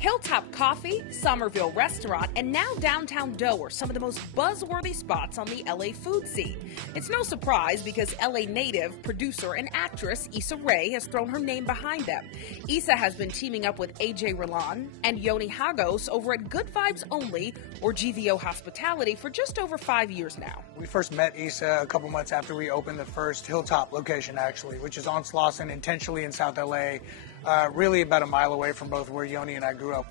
Hilltop Coffee, Somerville Restaurant, and now Downtown Doe are some of the most buzzworthy spots on the LA food scene. It's no surprise because LA native, producer, and actress Issa Rae has thrown her name behind them. Issa has been teaming up with Rolan and Yoni Hagos over at Good Vibes Only, or GVO Hospitality, for just over 5 years now. We first met Issa a couple months after we opened the first Hilltop location, actually, which is on Slauson, intentionally in South LA, really about a mile away from both where Yoni and I grew up.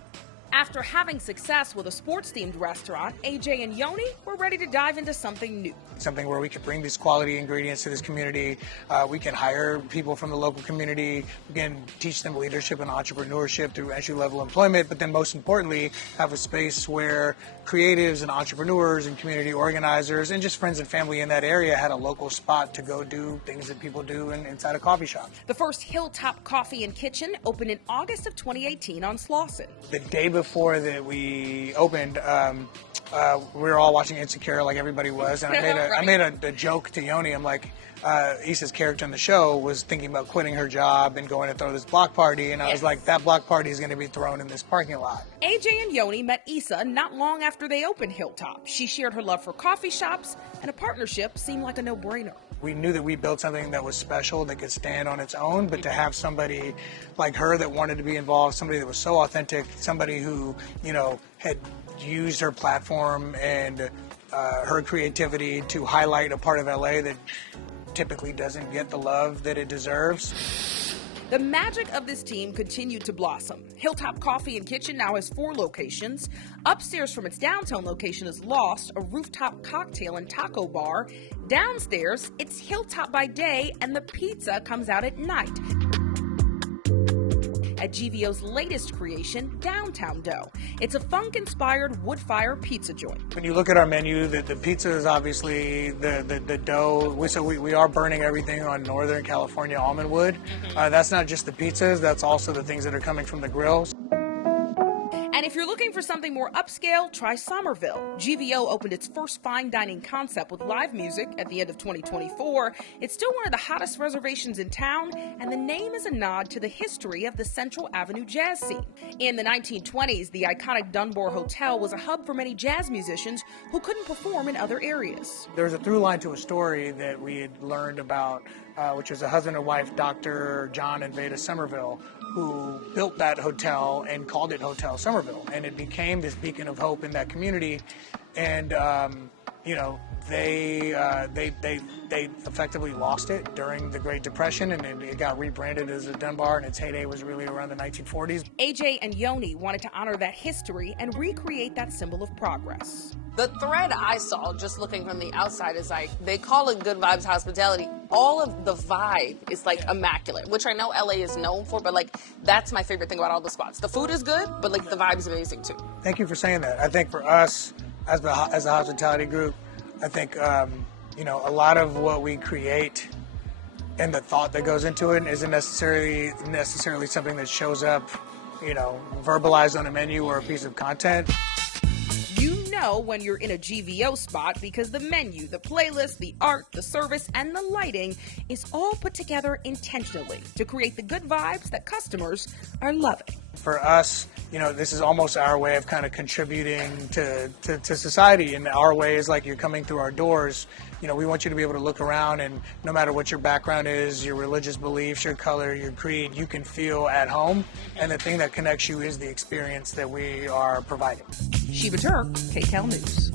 After having success with a sports-themed restaurant, AJ and Yoni were ready to dive into something new. Something where we could bring these quality ingredients to this community. We can hire people from the local community. We can teach them leadership and entrepreneurship through entry-level employment, but then most importantly, have a space where creatives and entrepreneurs and community organizers and just friends and family in that area had a local spot to go do things that people do inside a coffee shop. The first Hilltop Coffee and Kitchen opened in August of 2018 on Slauson. The day before that we opened, we were all watching Insecure like everybody was, and I made a joke to Yoni. I'm like, Issa's character in the show was thinking about quitting her job and going to throw this block party, and I was like, that block party is going to be thrown in this parking lot. AJ and Yoni met Issa not long after they opened Hilltop. She shared her love for coffee shops, and a partnership seemed like a no-brainer. We knew that we built something that was special, that could stand on its own, but to have somebody like her that wanted to be involved, somebody that was so authentic, somebody who, had used her platform and her creativity to highlight a part of LA that typically doesn't get the love that it deserves. The magic of this team continued to blossom. Hilltop Coffee and Kitchen now has 4 locations. Upstairs from its downtown location is Lost, a rooftop cocktail and taco bar. Downstairs, it's Hilltop by day, and the pizza comes out at night. At GVO's latest creation, Downtown Doe. It's a funk-inspired wood-fire pizza joint. When you look at our menu, the pizza is obviously the dough. So we are burning everything on Northern California almond wood. That's not just the pizzas, that's also the things that are coming from the grills. And if you're looking for something more upscale, try Somerville. GVO opened its first fine dining concept with live music at the end of 2024. It's still one of the hottest reservations in town, and the name is a nod to the history of the Central Avenue jazz scene. In the 1920s, the iconic Dunbar Hotel was a hub for many jazz musicians who couldn't perform in other areas. There's a through line to a story that we had learned about, which was a husband and wife, Dr. John and Veda Somerville, who built that hotel and called it Hotel Somerville, and it became this beacon of hope in that community. And they effectively lost it during the Great Depression, and it got rebranded as a Dunbar, and its heyday was really around the 1940s. AJ and Yoni wanted to honor that history and recreate that symbol of progress. The thread I saw, just looking from the outside, is like, they call it Good Vibes Hospitality. All of the vibe is like immaculate, which I know LA is known for, but like, that's my favorite thing about all the spots. The food is good, but like the vibe is amazing too. Thank you for saying that. I think for us, as a hospitality group, I think, a lot of what we create and the thought that goes into it isn't necessarily something that shows up, verbalized on a menu or a piece of content. You know when you're in a GVO spot because the menu, the playlist, the art, the service, and the lighting is all put together intentionally to create the good vibes that customers are loving. For us, this is almost our way of kind of contributing to society, and our way is like you're coming through our doors. We want you to be able to look around, and no matter what your background is, your religious beliefs, your color, your creed, you can feel at home, and the thing that connects you is the experience that we are providing. Shiva Turk, KCAL News.